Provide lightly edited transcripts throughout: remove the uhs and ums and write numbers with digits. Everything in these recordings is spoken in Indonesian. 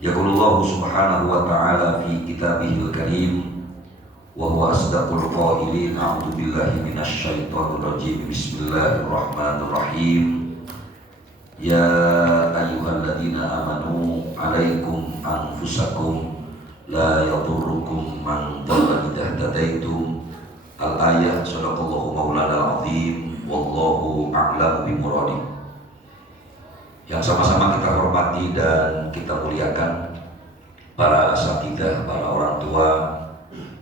Yaqulullahu subhanahu wa ta'ala fi kitabihil karim wa huwa asdaqul qailin. A'udzu billahi minasy syaithanir rajim. Bismillahirrahmanirrahim. Ya ayyuhalladzina amanu 'alaikum anfusakum la yadurrukum man dhalla idza hadaitum. Al-ayat. Shadaqallahu maulana al-azim. Wallahu a'lamu bimuradi. Yang sama-sama kita hormati dan kita muliakan para asatidzah, para orang tua,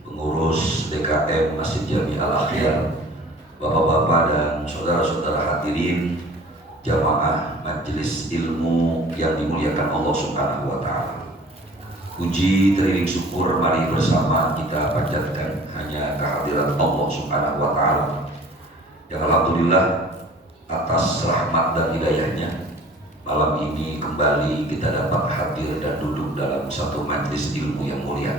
pengurus DKM Masjid Jami Al-Akhyar, bapak-bapak dan saudara-saudara hadirin jamaah majelis ilmu yang dimuliakan Allah Subhanahu wa ta'ala. Puji teriring syukur mari bersama kita panjatkan hanya kehadirat Allah Subhanahu wa ta'ala yang alhamdulillah atas rahmat dan hidayahnya malam ini kembali kita dapat hadir dan duduk dalam satu majelis ilmu yang mulia.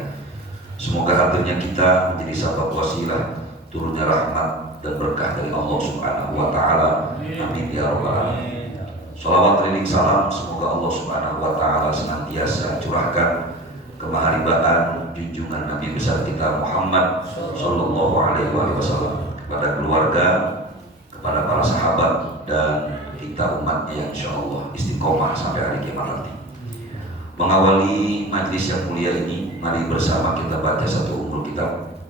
Semoga hadirnya kita menjadi sabab wasilah turunnya rahmat dan berkah dari Allah Subhanahu wa ta'ala. Amin ya rabbal alamin. Shalawat teriring salam semoga Allah Subhanahu wa ta'ala senantiasa curahkan kemaharibaan junjungan Nabi besar kita Muhammad sallallahu alaihi wasallam kepada keluarga, kepada para sahabat dan kita umatnya yang insyaallah istiqomah sampai hari kiamat nanti. Mengawali majlis yang mulia ini, mari bersama kita baca satu ummul kitab.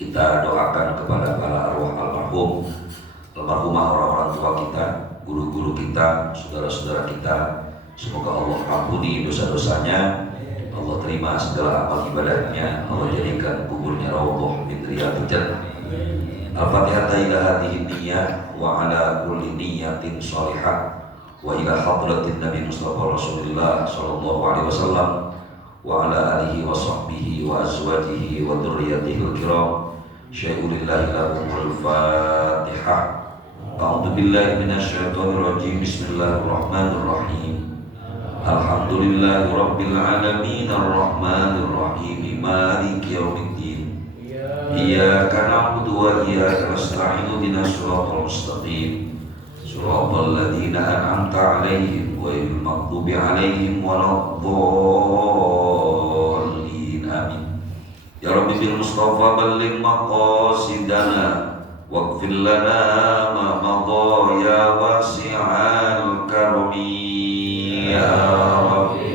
Kita doakan kepada para arwah almarhumah orang-orang tua kita, guru-guru kita, saudara-saudara kita. Semoga Allah ampuni dosa-dosanya, Allah terima segala amal ibadahnya, Allah jadikan kuburnya raudhah min riyadil jannah. Al-Fatihah ila hadhihi niyyah wa ala kulli niyyatin shalihah wa ila hadratin Nabi Mustafa Rasulullah sallallahu alaihi wasallam wa ala alihi wa sahbihi wa azwajihi wa dzurriyyatihi al-kiram. Syai'ulillahi lahumul Fatihah. A'udzu billahi minasy syaithanir rajim. Bismillahirrahmanirrahim. Alhamdulillahi rabbil alamin arrahmanir rahim maliki yaumiddin. Iyyaka na'budu wa iyyaka nasta'in ihdinas siratal mustaqim siratal ladzina an'amta 'alaihim ghairil maghdubi 'alaihim waladdallin. Amin. Ya Rabbi bil Mustafa balligh maqasidana waghfir lana ma madha ya wasi'al karami ya Rabbi.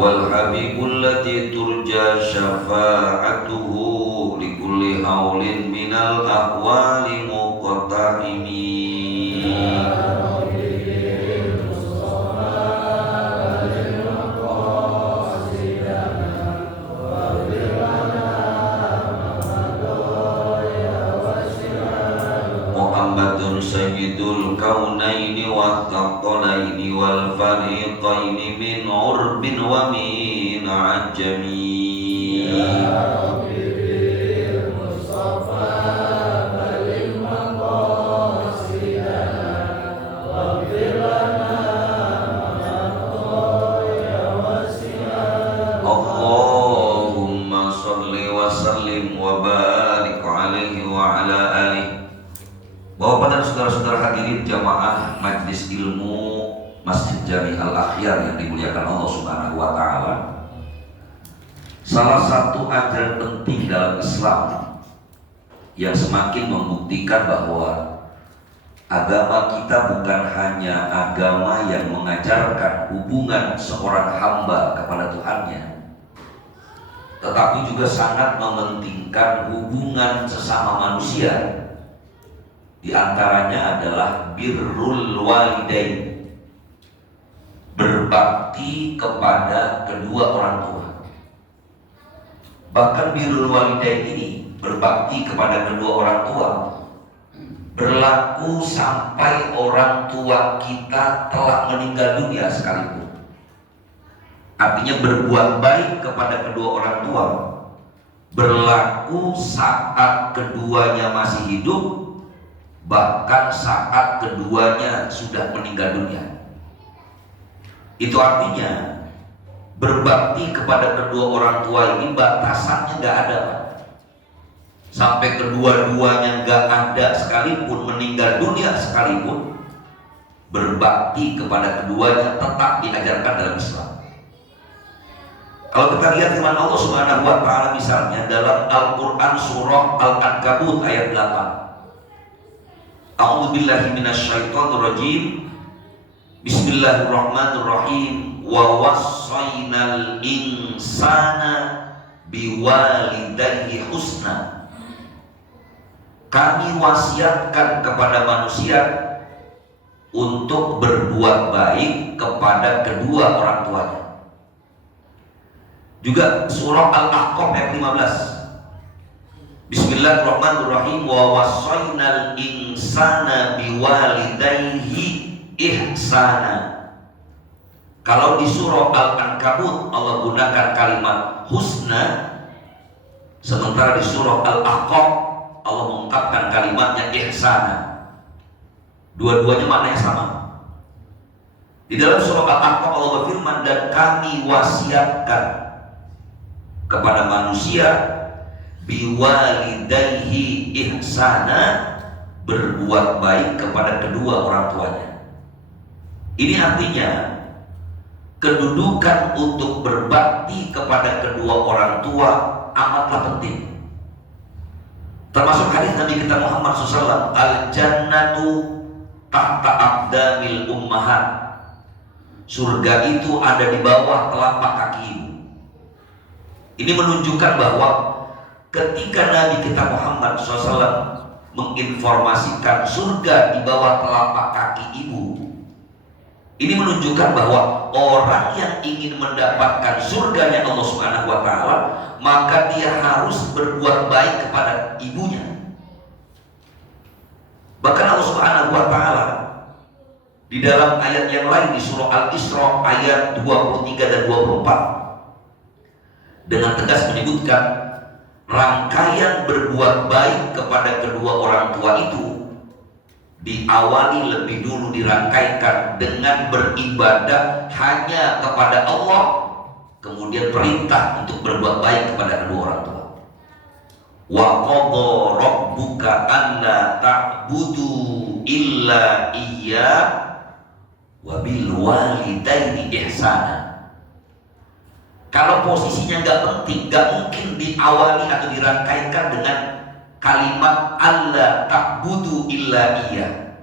Wal habibul ladzi turja syafa'atuhu likulli haulin minal ahwali muqtahimi. Muhammadun sayyidul kaunaini wa thaqalaini wal fariqaini min urbin wa min ajami. Ya Rabbi bil Mustafa balil maqasidana waghfir lana ma ya wasi'an. Allahumma shalli wa sallim wa barik alaihi wa ala alihi. Bapak dan saudara-saudara hadirin jamaah majlis ilmu Masjid Jami Al-Akhyar yang dimuliakan Allah Subhanahu wa ta'ala. Salah satu ajaran penting dalam Islam yang semakin membuktikan bahwa agama kita bukan hanya agama yang mengajarkan hubungan seorang hamba kepada Tuhannya, tetapi juga sangat mementingkan hubungan sesama manusia. Di antaranya adalah birrul walidain, berbakti kepada kedua orang tua. Bahkan birrul walidain ini, berbakti kepada kedua orang tua, berlaku sampai orang tua kita telah meninggal dunia sekalipun. Artinya berbuat baik kepada kedua orang tua berlaku saat keduanya masih hidup, bahkan saat keduanya sudah meninggal dunia. Itu artinya berbakti kepada kedua orang tua ini batasannya nggak ada, Pak. Sampai kedua-duanya nggak ada sekalipun, meninggal dunia sekalipun, berbakti kepada keduanya tetap diajarkan dalam Islam. Kalau kita lihat firman Allah Subhanahu wa taala misalnya dalam Al-Qur'an surah Al-Ankabut ayat 8. A'udzubillahi minasyaitonir rajim. Bismillahirrahmanirrahim. Wa wassaynal insana biwalidayhi husna. Kami wasiatkan kepada manusia untuk berbuat baik kepada kedua orang tuanya. Juga surah Al-Ahqaf ayat 15. Bismillahirrahmanirrahim. Wa wassaynal insana biwalidayhi ihsana. Kalau di surah Al-Ankabut Allah gunakan kalimat husna, sementara di surah Al-Ahqaf Allah mengungkapkan kalimatnya ihsana. Dua-duanya maknanya sama. Di dalam surah Al-Ahqaf Allah berfirman, dan kami wasiatkan kepada manusia biwalidayhi ihsana, berbuat baik kepada kedua orang tuanya. Ini artinya kedudukan untuk berbakti kepada kedua orang tua amatlah penting. Termasuk hadis Nabi kita Muhammad SAW, al-jannatu tahta aqdamil ummahat. Surga itu ada di bawah telapak kaki ibu. Ini menunjukkan bahwa ketika Nabi kita Muhammad SAW menginformasikan surga di bawah telapak kaki ibu, ini menunjukkan bahwa orang yang ingin mendapatkan surganya Allah Subhanahu wa taala, maka dia harus berbuat baik kepada ibunya. Bahkan Allah Subhanahu wa taala di dalam ayat yang lain di surah Al-Isra ayat 23 dan 24 dengan tegas menyebutkan rangkaian berbuat baik kepada kedua orang tua itu diawali lebih dulu, dirangkaikan dengan beribadah hanya kepada Allah, kemudian perintah untuk berbuat baik kepada kedua orang tua. Wa qadha rabbuka alla ta'budu illa iyya wa bil walidaini ihsana. Kalau posisinya nggak penting, nggak mungkin diawali atau dirangkaikan dengan kalimat alla ta'budu illa iya.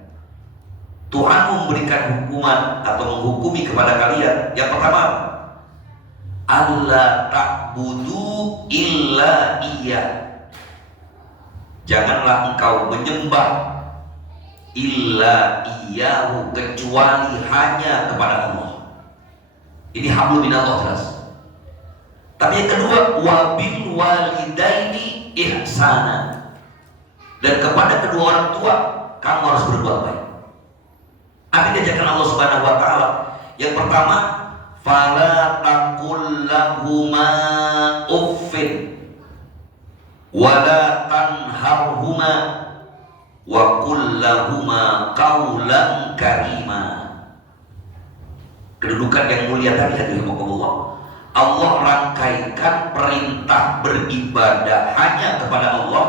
Tuhan memberikan hukuman atau menghukumi kepada kalian. Yang pertama, alla ta'budu illa iya. Janganlah engkau menyembah illa iyahu, kecuali hanya kepada Allah. Ini hablum minallah jelas. Tapi yang kedua, wabil walidaini ihsana, dan kepada kedua orang tua kamu harus berbuat baik. Apa yang diajarkan Allah Subhanahu wa taala? Yang pertama, fala taqul lahuma uffin wala tanharhuma wa qul lahuma qaulan karima. Kedudukan yang mulia tadi hadirin Allah. Allah rangkaikan perintah beribadah hanya kepada Allah,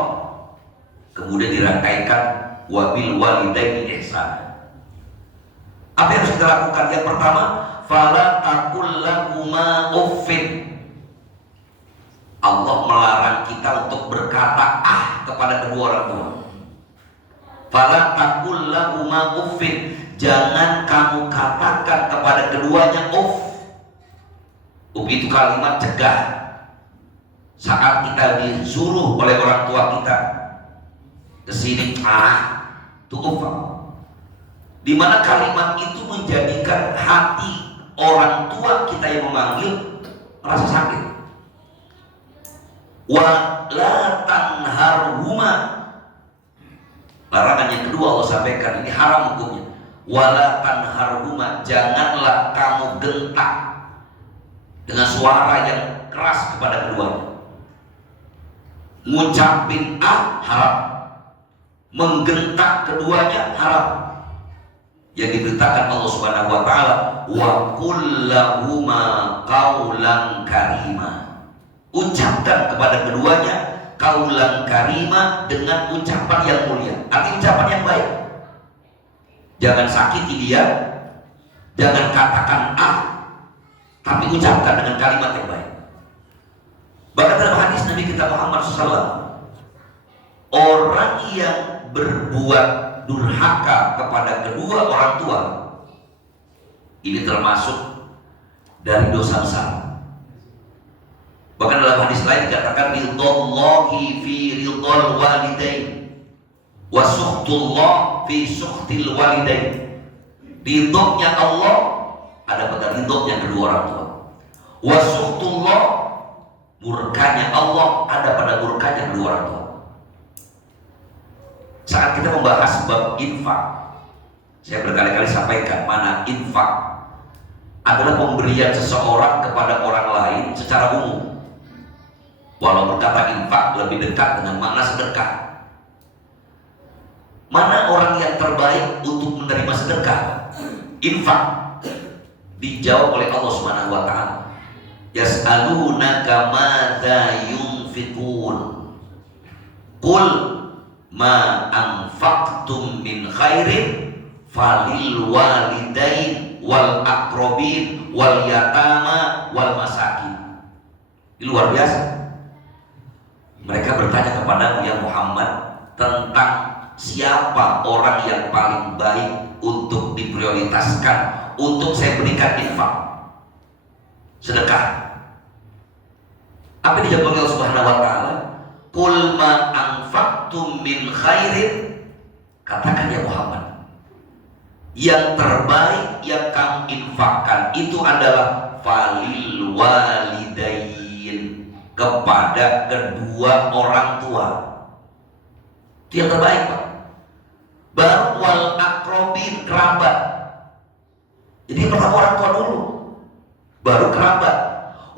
kemudian dirangkaikan wabil walidaini ihsan. Apa yang harus kita lakukan? Yang pertama, fala taqul lahuma uffin. Allah melarang kita untuk berkata kepada kedua orang tua. Fala taqul lahuma uffin. Jangan kamu katakan kepada keduanya uff. Itu kalimat cegah. Saat kita disuruh oleh orang tua kita kesini itu uff, di mana kalimat itu menjadikan hati orang tua kita yang memanggil rasa sakit. Wa la tanharhuma. Larangan yang kedua Allah sampaikan, ini haram hukumnya. Wa la tanharhuma, janganlah kamu gentak dengan suara yang keras kepada keduanya. Ngucapin haram, menggentak keduanya haram. yang diberitakan Allah Subhanahu wa taala, wa kullahuma qaulan karima. Ucapkan kepada keduanya qaulan karima, dengan ucapan yang mulia, arti ucapan yang baik. Jangan sakiti dia, jangan katakan tapi ucapkan dengan kalimat yang baik. Bahkan dalam hadis Nabi kita Muhammad SAW, orang yang berbuat durhaka kepada kedua orang tua, ini termasuk dari dosa besar. Bahkan dalam hadis lain dikatakan ridhallahi fi ridhal walidain wa sukhtullah fi sukhtil walidain. Ridhonya Allah ada pada ridhonya kedua orang tua. Wa sukhtullah, murkanya Allah ada pada murkanya kedua orang tua. Saat kita membahas bab infak, saya berkali-kali sampaikan mana infak adalah pemberian seseorang kepada orang lain secara umum. Walaupun kata infak lebih dekat dengan makna sedekah. Mana orang yang terbaik untuk menerima sedekah? Infak. Dijawab oleh Allah Subhanahu wa taala. Yas'alunaka madza yunfiqun. Qul ma anfaqtum min khairin falil walidain wal aqrabin wal yatama wal masakin. Ini luar biasa. Mereka bertanya kepadamu ya Muhammad tentang siapa orang yang paling baik untuk diprioritaskan untuk saya berikan infak, sedekah. Apa dijawab oleh Allah Subhanahu wa taala? Qul ma anfaqtum min khairin, katakan ya Muhammad, yang terbaik yang kamu infakkan itu adalah falil walidain, kepada kedua orang tua. Itu yang terbaik, Pak. Baru wal akrobin, kerabat. Jadi pertama orang tua dulu, baru kerabat.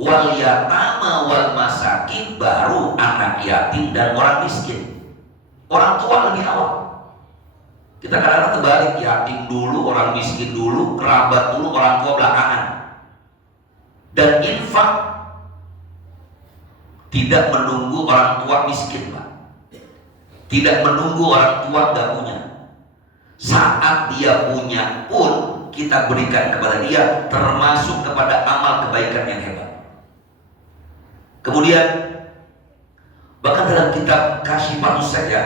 Wal yatama wal masakin, baru anak yatim dan orang miskin. Orang tua lebih awal. Kita kadang-kadang terbalik, yatim dulu, orang miskin dulu, kerabat dulu, orang tua belakangan. Dan infak tidak menunggu orang tua miskin, Pak. Tidak menunggu orang tua gak punya. Saat dia punya pun kita berikan kepada dia, termasuk kepada amal kebaikan yang hebat. Kemudian bahkan dalam kitab Kasyifatus saja,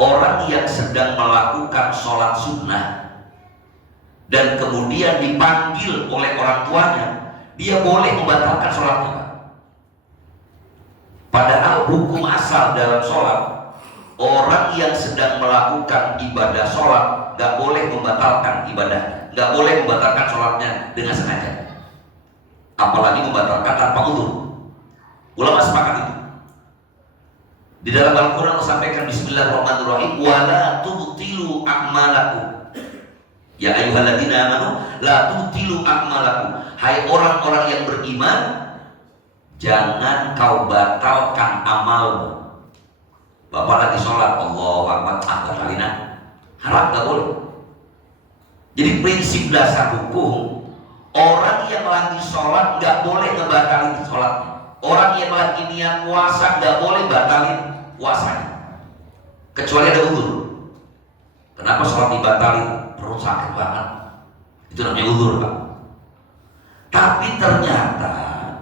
orang yang sedang melakukan sholat sunnah dan kemudian dipanggil oleh orang tuanya, dia boleh membatalkan sholatnya. Padahal hukum asal dalam sholat, orang yang sedang melakukan ibadah sholat gak boleh membatalkan ibadahnya, gak boleh membatalkan sholatnya dengan sengaja, apalagi membatalkan tanpa uzur. Ulama sepakat itu. Di dalam Al-Quran disampaikan Bismillahirrahmanirrahim, wala tubtilu a'malakum ya ayyuhalladzina amanu la tubtilu a'malakum. Hai orang-orang yang beriman, jangan kau batalkan amalmu. Bapak lagi sholat, Allahu Akbar, batalina, haram, gak boleh. Jadi prinsip dasar hukum, orang yang lagi sholat gak boleh ngebatalin sholatnya. Orang yang lagi niat puasa gak boleh batalin puasanya, kecuali ada uzur. Kenapa sholat dibatalin? Perut sakit banget, itu namanya uzur, Pak. Tapi ternyata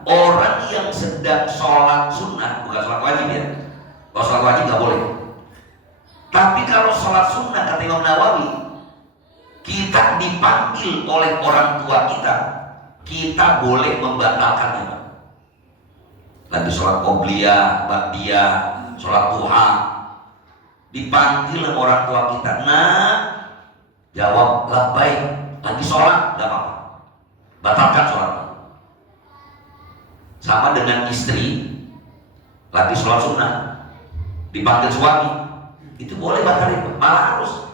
orang yang sedang sholat sunnah, bukan sholat wajib ya. Kalau sholat wajib gak boleh. Tapi kalau sholat sunnah, kata Imam Nawawi, kita dipanggil oleh orang tua kita, kita boleh membatalkannya, Pak. Lagi sholat qobliyah, ba'diyah, sholat duha, dipanggil orang tua kita, nah jawab labbaik, lagi sholat, gak apa-apa, batalkan sholatnya. Sama dengan istri lagi sholat sunnah, dipanggil suami, itu boleh batalin, malah harus.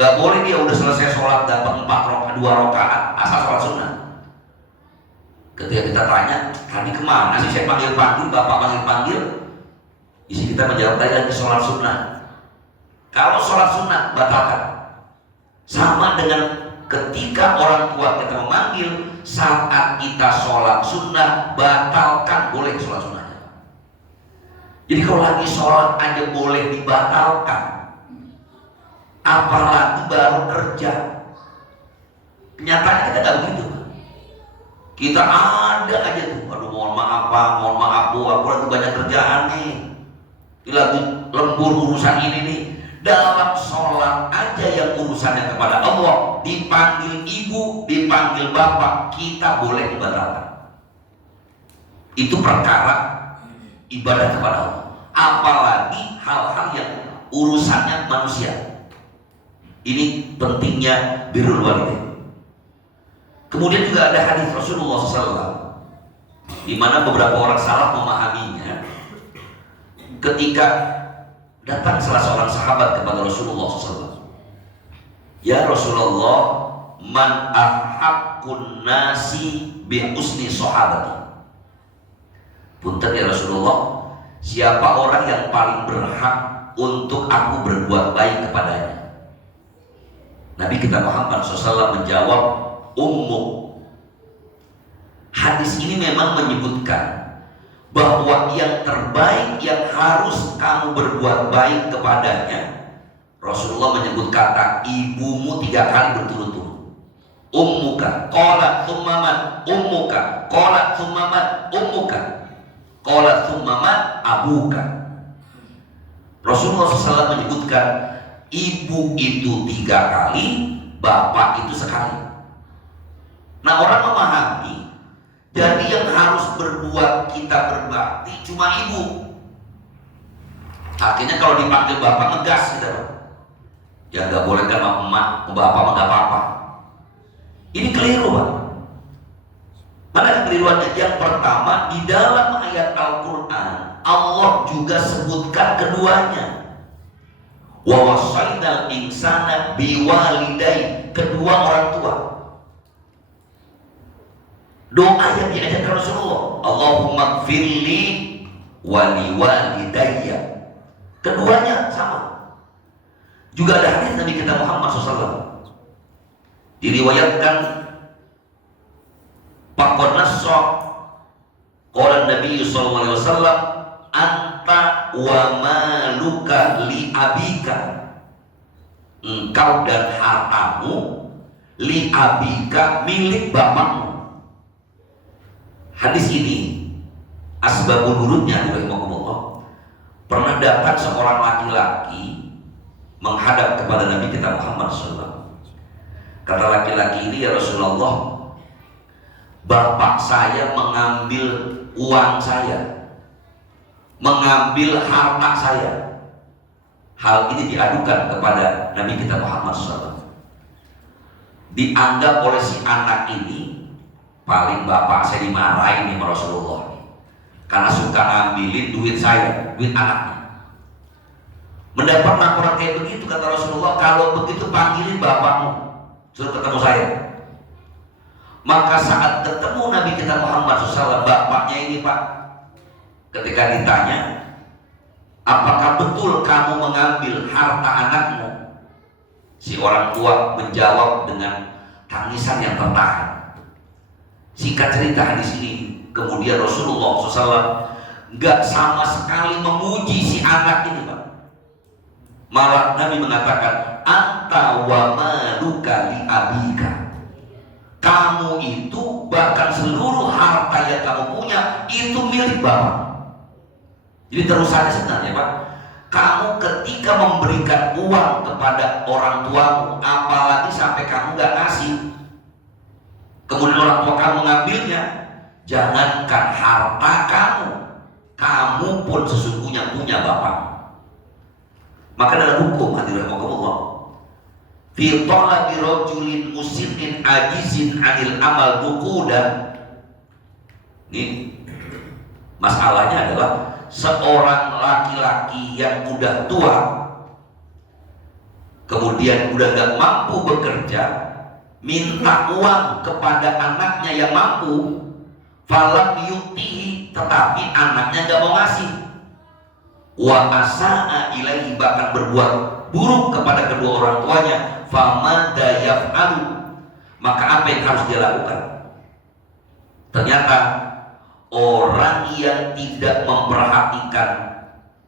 Gak boleh dia udah selesai sholat dapat 2 rakaat asal sholat sunnah. Ketika kita tanya, tadi kemana sih saya panggil-panggil, bapak panggil-panggil, isi kita menjawab tadi lagi sholat sunnah. Kalau sholat sunnah batalkan, Sama dengan ketika orang tua kita memanggil saat kita sholat sunnah, batalkan boleh sholat sunnahnya. Jadi kalau lagi sholat aja boleh dibatalkan, apalagi baru kerja. Kenyataannya kita nggak begitu. Kita ada aja tuh, aduh mohon maaf bu, aku lagi banyak kerjaan nih, lagi lembur urusan ini nih. Dalam sholat aja yang urusannya kepada Allah, dipanggil ibu, dipanggil bapak, kita boleh dibatalkan. Itu perkara ibadah kepada Allah. Apalagi hal-hal yang urusannya manusia. Ini pentingnya birrul walidain. Kemudian juga ada hadis Rasulullah SAW, di mana beberapa orang salah memahaminya. Ketika datang salah seorang sahabat kepada Rasulullah SAW, ya Rasulullah, man ahaqqun nasi bi husni sahabati. Punten ya Rasulullah, siapa orang yang paling berhak untuk aku berbuat baik kepadanya? Nabi kita Muhammad SAW menjawab, ummu. Hadis ini memang menyebutkan bahwa yang terbaik yang harus kamu berbuat baik kepadanya, Rasulullah menyebut kata ibumu 3 kali berturut-turut. Ummuka, qala tsumma man, ummuka, qala tsumma man, ummuka, qala tsumma man, abuka. Rasulullah SAW menyebutkan ibu itu 3 kali, bapak itu sekali. Nah, orang memahami jadi yang harus berbuat kita berbakti cuma ibu. Akhirnya kalau dipanggil bapak ngegas gitu, ya nggak boleh kan sama emak, bapak mah nggak apa-apa. Ini keliru, Pak. Mana kekeliruannya? Yang pertama, di dalam ayat Al-Quran Allah juga sebutkan keduanya. Wa wasainal insana biwalidayhi, kedua orang tua. Doa yang diajarkan Rasulullah, Allahumma gfirli wa liwalidayya. Keduanya sama. Juga ada hadis Nabi kita Muhammad SAW, diriwayatkan faqad nassa qala Nabi sallallahu alaihi wasallam, anta wa maluka li abika. Engkau dan hartamu li abika, milik bapakmu. Hadis ini asbabul wurudnya rahimahumullah, pernah datang seorang laki-laki menghadap kepada Nabi kita Muhammad SAW. Kata laki-laki ini, ya Rasulullah, bapak saya mengambil uang saya, mengambil harta saya. Hal ini diadukan kepada Nabi kita Muhammad SAW. Dianggap oleh si anak ini, paling bapak saya dimarahin nih sama Rasulullah, karena suka ngambilin duit saya, duit anaknya. Mendapat laporan kayak begitu, kata Rasulullah, kalau begitu panggilin bapakmu, suruh ketemu saya. Maka saat ketemu Nabi kita Muhammad SAW, bapaknya ini, Pak, ketika ditanya, apakah betul kamu mengambil harta anakmu? Si orang tua menjawab dengan tangisan yang tertahan. Singkat cerita hadis ini, kemudian Rasulullah SAW gak sama sekali memuji si anak ini, Pak. Malah Nabi mengatakan, anta wa maluka li abika. Kamu itu, bahkan seluruh harta yang kamu punya, itu milik bapak. Jadi terusannya sebenarnya, Pak, kamu ketika memberikan uang kepada orang tuamu, apalagi sampai kamu gak ngasih, kemudian orang tua kamu mengambilnya, jangankan harta kamu, kamu pun sesungguhnya punya bapak. Maka dalam hukum hadirin rahimakumullah, fi talabi rajulin muslimin ajizin anil amal dukudan. Ini masalahnya adalah seorang laki-laki yang udah tua, kemudian udah gak mampu bekerja, minta uang kepada anaknya yang mampu, falam yuktihi, tetapi anaknya gak mau ngasih. wa asaa ilaihi, bahkan berbuat buruk kepada kedua orang tuanya, famada yaf'alu, maka apa yang harus dia lakukan? Ternyata orang yang tidak memperhatikan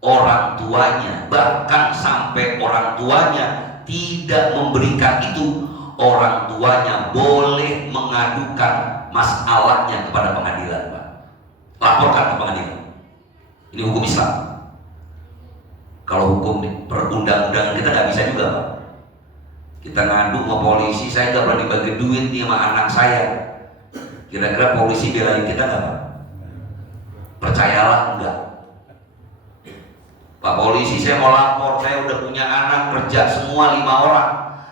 orang tuanya, bahkan sampai orang tuanya tidak memberikan itu, orang tuanya boleh mengadukan masalahnya kepada pengadilan, Pak. Laporkan ke pengadilan. Ini hukum Islam. Kalau hukum perundang-undangan kita nggak bisa juga, Pak. Kita ngadu sama polisi, saya nggak berani bagi duit nih sama anak saya. Kira-kira polisi belain kita nggak, Pak? Percayalah, enggak. Pak polisi, saya mau lapor, saya udah punya anak kerja semua 5 orang,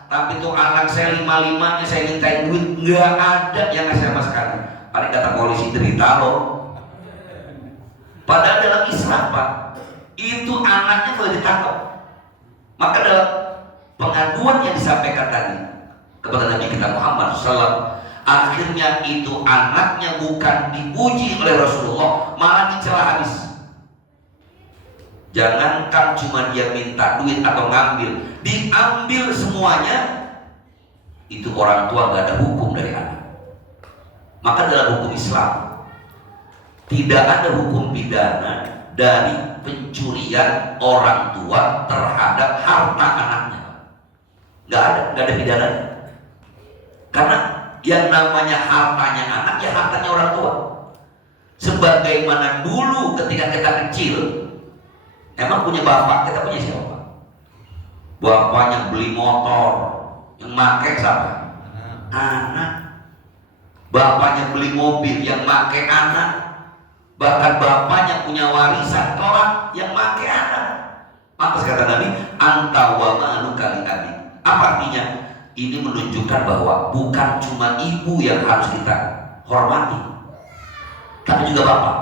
tapi tuh anak saya 5-5-nya saya mintain duit, nggak ada yang ngasih sama sekali. Paling kata polisi, derita loh. Padahal dalam Islam, Pak, itu anaknya boleh ditangkap. Maka dalam pengaduan yang disampaikan tadi kepada Nabi kita Muhammad SAW, akhirnya itu anaknya bukan dipuji oleh Rasulullah, malah dicela habis. Jangankan cuma dia minta duit atau ngambil, diambil semuanya, itu orang tua gak ada hukum dari anak. Maka dalam hukum Islam tidak ada hukum pidana dari pencurian orang tua terhadap harta anaknya. Gak ada pidana. Karena yang namanya hartanya anak, ya hartanya orang tua. Sebagaimana dulu ketika kita kecil, emang punya bapak, kita punya siapa? Bapaknya beli motor, yang make siapa? Anak. Bapaknya beli mobil, yang make anak. Bahkan bapaknya punya warisan kelak, yang make anak. Maka kata Nabi, anta wa ma'aluka li abi. Apa artinya? Ini menunjukkan bahwa bukan cuma ibu yang harus kita hormati, tapi juga bapak.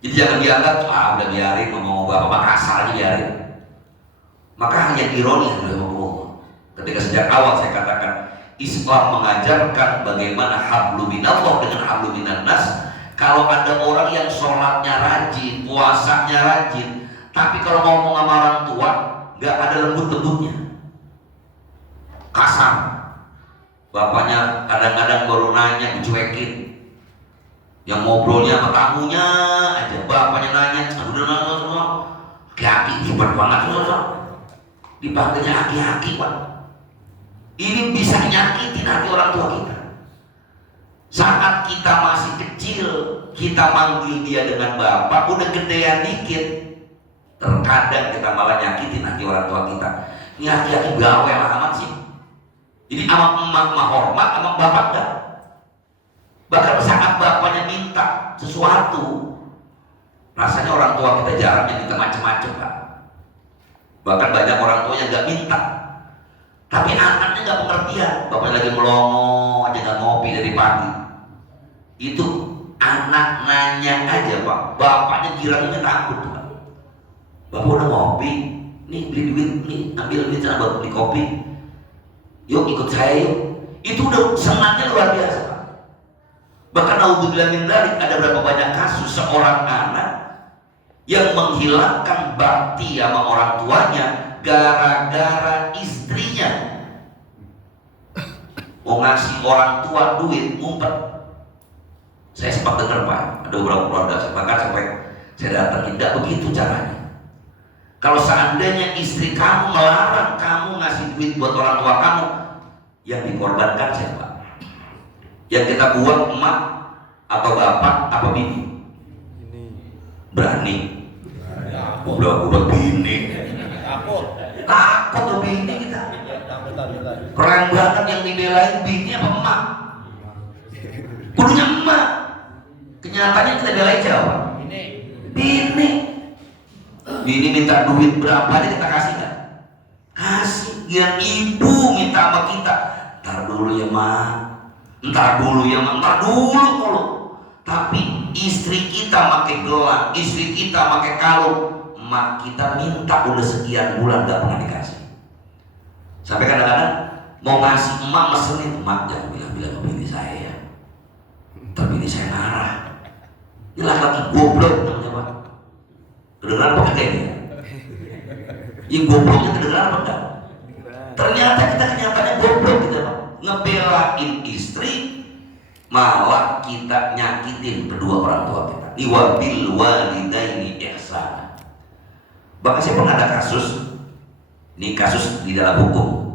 Jadi jangan dianggap, udah biarin ngomong bapak kasar aja biarin. Maka hanya ironi ketika sejak awal saya katakan Islam mengajarkan bagaimana hablu minallah dengan hablu minan nas. Kalau ada orang yang sholatnya rajin, puasanya rajin, tapi kalau ngomong sama orang tua nggak ada lembut-lembutnya, kasar. Bapaknya kadang-kadang baru nanya dicuekin, yang ngobrolnya sama tamunya aja. Bapaknya nanya, aki-aki hebat banget, dipanggilnya aki-aki, Pak. Ini bisa nyakitin hati orang tua kita. Saat kita masih kecil, kita manggil dia dengan bapak, udah gedean dikit, terkadang kita malah nyakitin hati orang tua kita. Ini aki-aki gawe amat sih. Jadi sama emak hormat, sama bapak enggak. Bahkan saat bapaknya minta sesuatu, rasanya orang tua kita jarang yang minta macam-macam, Pak. Bahkan banyak orang tua yang nggak minta, tapi anaknya nggak pengertian. Bapaknya lagi melongo aja, nggak ngopi dari pagi. Itu anak nanya aja, Pak. Bapaknya girangnya takut, Pak. Bapak udah ngopi, nih beli duit, nih ambil duit sana buat beli kopi. Yuk ikut saya yuk. Itu udah senangnya luar biasa, Pak. Bahkan naudzubillah min dzalik, ada berapa banyak kasus seorang anak yang menghilangkan bakti sama orang tuanya gara-gara istrinya mau ngasih orang tua duit ngumpet. Saya sempat dengar, Pak, ada beberapa keluarga saya bahkan sampai saya datang, tidak begitu caranya. Kalau seandainya istri kamu melarang kamu ngasih duit buat orang tua kamu, yang dikorbankan siapa? Yang kita buat emak atau bapak apa bini? Berani. Udah bini. Takut tuh bini kita. Keren banget yang dibelain bini apa emak? Kudunya emak. Kenyataannya kita belain siapa? Bini. Bini minta duit berapa aja kita kasih nggak? Kasih. Yang ibu minta sama kita, ntar dulu ya mak, ntar dulu ya mak, ntar dulu mulu. Tapi istri kita pakai gelang, istri kita pakai kalung, mak kita minta udah sekian bulan gak pernah dikasih. Sampai kadang-kadang mau ngasih emak mesenin, mak jangan bilang-bilang ke bini saya ya, ntar bini saya marah. Ini laki-laki goblok namanya, Pak. Kedengeran apa enggak ini? Yang gobloknya kedengeran apa enggak? Ternyata kita kenyataannya goblok gitu Pak. Ngebelain istri malah kita nyakitin kedua orang tua kita. Wabil walidaini ihsana. Bahkan saya pernah ada kasus, ini kasus di dalam hukum.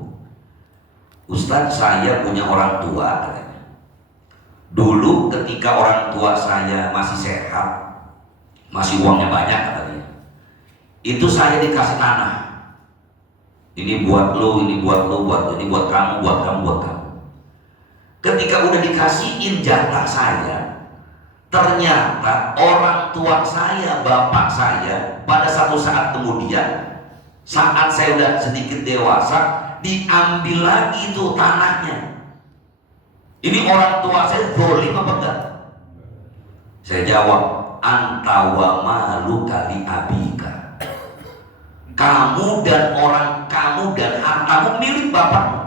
Ustadz, saya punya orang tua katanya. Dulu ketika orang tua saya masih sehat, masih uangnya banyak katanya, itu saya dikasih tanah. Ini buat lo, ini buat lo, ini buat kamu, buat kamu, buat kamu. Ketika udah dikasihin jatah saya, ternyata orang tua saya, bapak saya, pada satu saat kemudian, saat saya udah sedikit dewasa, diambil lagi itu tanahnya. Ini orang tua saya zalim apa enggak? Saya jawab, anta wa malu kali abika. Kamu dan orang kamu dan hartamu milik bapakmu.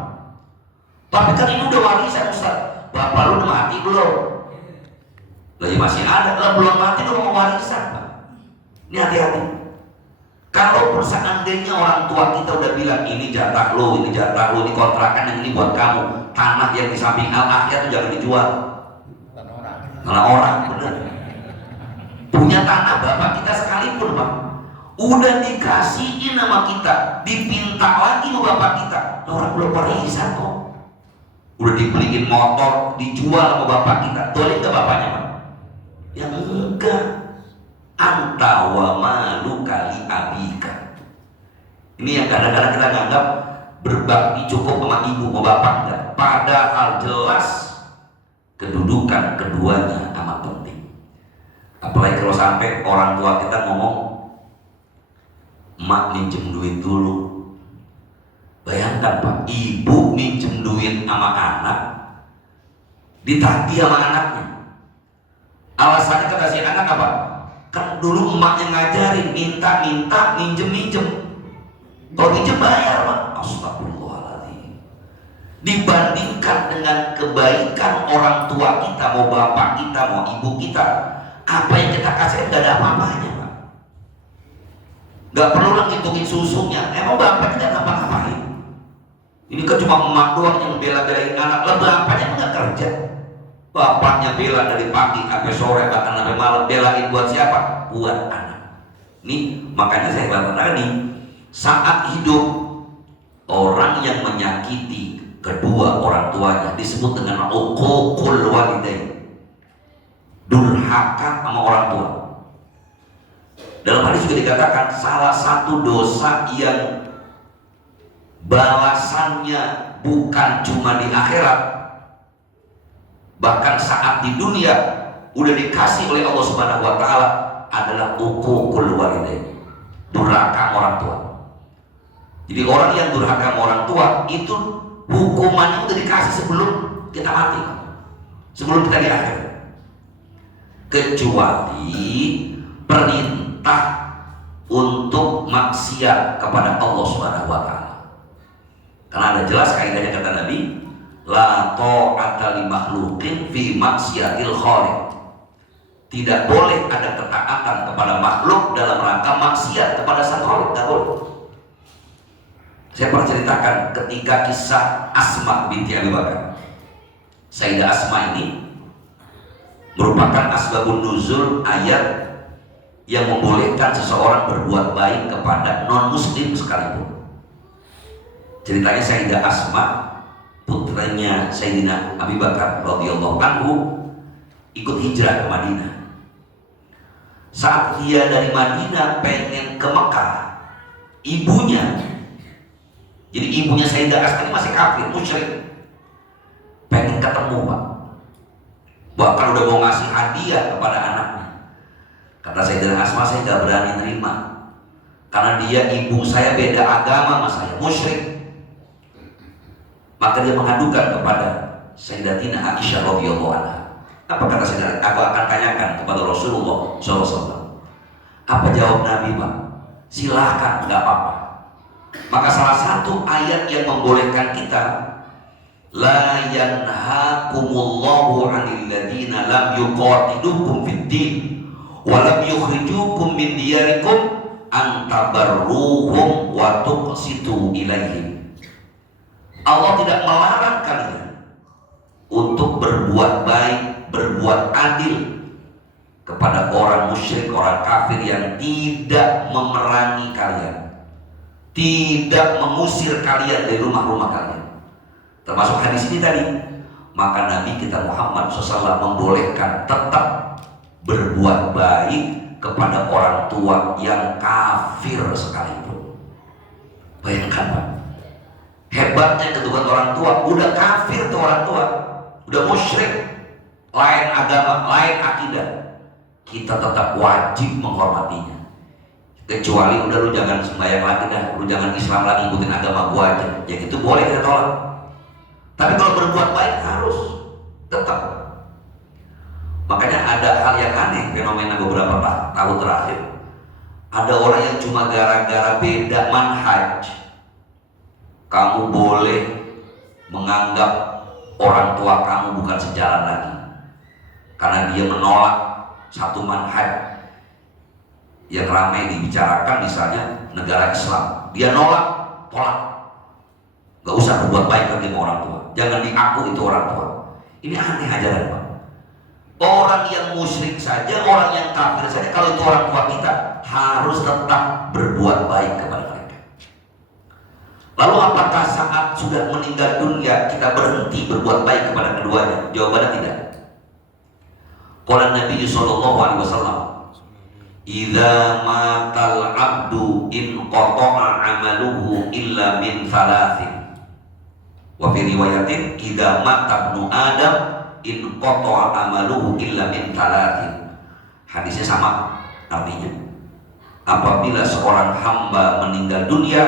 Tapi kan ini udah warisan Ustaz. Bapak lu udah mati belum? Lagi masih ada, lah belum mati lu mau warisan Pak. Ini hati-hati. Kalau seandainya orang tua kita udah bilang ini jatah lu, ini jatah lu, ini kontrakan yang ini buat kamu, tanah yang di samping al-akhir itu jangan dijual. Tanah orang, bener. Punya tanah bapak kita sekalipun Pak, udah dikasihin sama kita, dipinta lagi sama bapak kita, orang belum warisan kok. Udah dibeliin motor, dijual sama bapak kita, boleh nggak bapaknya Pak? Ya enggak. Anta wa malu kali abika. Ini yang kadang-kadang kita nganggap berbakti cukup sama ibu sama bapak enggak. Padahal jelas kedudukan keduanya amat penting. Apalagi kalau sampai orang tua kita ngomong, mak minjem duit dulu. Bayangkan Pak, ibu minjem duit sama anak, ditagih sama anaknya. Alasannya kata si anak apa? Kan dulu emaknya ngajarin minta-minta, minjem-minjem. Kalau minjem bayar Pak. Astagfirullahaladzim. Dibandingkan dengan kebaikan orang tua kita, mau bapak kita, mau ibu kita, apa yang kita kasih nggak ada apa-apanya Pak. Nggak perlu lah ngitungin susunya. Emang bapaknya nggak ngapa-ngapain. Ini kan cuma emak doang yang bela-belain anak. Lah bapaknya nggak kerja. Bapaknya bela dari pagi sampai sore, bahkan sampai malam, belain buat siapa? Buat anak. Nih makanya saya bilang tadi, saat hidup orang yang menyakiti kedua orang tuanya disebut dengan uququl walidain, durhaka sama orang tua. Dalam hadis juga dikatakan salah satu dosa yang balasannya bukan cuma di akhirat, bahkan saat di dunia udah dikasih oleh Allah Subhanahu wa taala, adalah uququl walidain, durhaka orang tua. Jadi orang yang durhaka orang tua itu hukumannya udah dikasih sebelum kita mati, sebelum kita di akhir. Kecuali perintah untuk maksiat kepada Allah Subhanahu wa taala. Karena ada jelas kaidahnya kata Nabi, la ta'ata li makhluqin fi maksiatil khaliq. Tidak boleh ada ketaatan kepada makhluk dalam rangka maksiat kepada sang khaliq, tidak boleh. Saya pernah ceritakan ketika kisah Asma binti Abi Bakar. Sayyidah Asma ini merupakan asbabun nuzul ayat yang membolehkan seseorang berbuat baik kepada non-muslim sekalipun. Ceritanya Sayyidah Asma, putranya Sayyidina Abi Bakar radhiyallahu anhu, ikut hijrah ke Madinah. Saat dia dari Madinah pengen ke Mekah, ibunya, jadi ibunya Sayyidah Asma ini masih kafir, musyrik, pengen ketemu Pak, bahkan udah mau ngasih hadiah kepada anaknya. Kata Sayyidah Asma, saya gak berani nerima karena dia ibu saya beda agama sama saya, musyrik. Maka dia mengadukan kepada Sayyidatina Aisyah radhiyallahu anha. Apa kata Sayyidatina? Aku akan tanyakan kepada Rasulullah SAW. Apa jawab Nabi Pak? Silahkan, nggak apa-apa. Maka salah satu ayat yang membolehkan kita, la yanhakumullahu 'anil ladzina lam yuqatilukum fid din wa lam yukhrijukum min diyarikum tabarruhum wa tuqsitu ilaihim. Allah tidak melarang kalian untuk berbuat baik, berbuat adil kepada orang musyrik, orang kafir yang tidak memerangi kalian, tidak mengusir kalian dari rumah-rumah kalian. Termasuk hadis ini tadi, maka Nabi kita Muhammad SAW membolehkan tetap berbuat baik kepada orang tua yang kafir sekalipun. Bayangkan Pak, hebatnya kedudukan orang tua. Udah kafir tuh orang tua, udah musyrik, lain agama, lain akidah, kita tetap wajib menghormatinya. Kecuali udah lu jangan sembahyang lagi dah, lu jangan Islam lagi, ikutin agama gua aja, yang itu boleh kita tolak. Tapi kalau berbuat baik harus tetap. Makanya ada hal yang aneh, fenomena beberapa tahun terakhir. Ada orang yang cuma gara-gara beda manhaj, kamu boleh menganggap orang tua kamu bukan sejalan lagi karena dia menolak satu manhaj yang ramai dibicarakan, misalnya negara Islam. Dia nolak, tolak, gak usah berbuat baik lagi sama orang tua, jangan diaku itu orang tua. Ini aneh ajaran Pak. Orang yang musyrik saja, orang yang kafir saja, kalau itu orang tua kita, harus tetap berbuat baik kepada mereka. Lalu apakah saat sudah meninggal dunia kita berhenti berbuat baik kepada keduanya? Jawabannya tidak. Qala Nabi sallallahu alaihi wasallam, "Idza matal 'abdu in qata'a 'amaluhu illa min thalathin." Wa fi riwayatin, "Idza mata ibnu Adam in qata'a amaluhu illa min thalathin." Hadisnya sama artinya. Apabila seorang hamba meninggal dunia,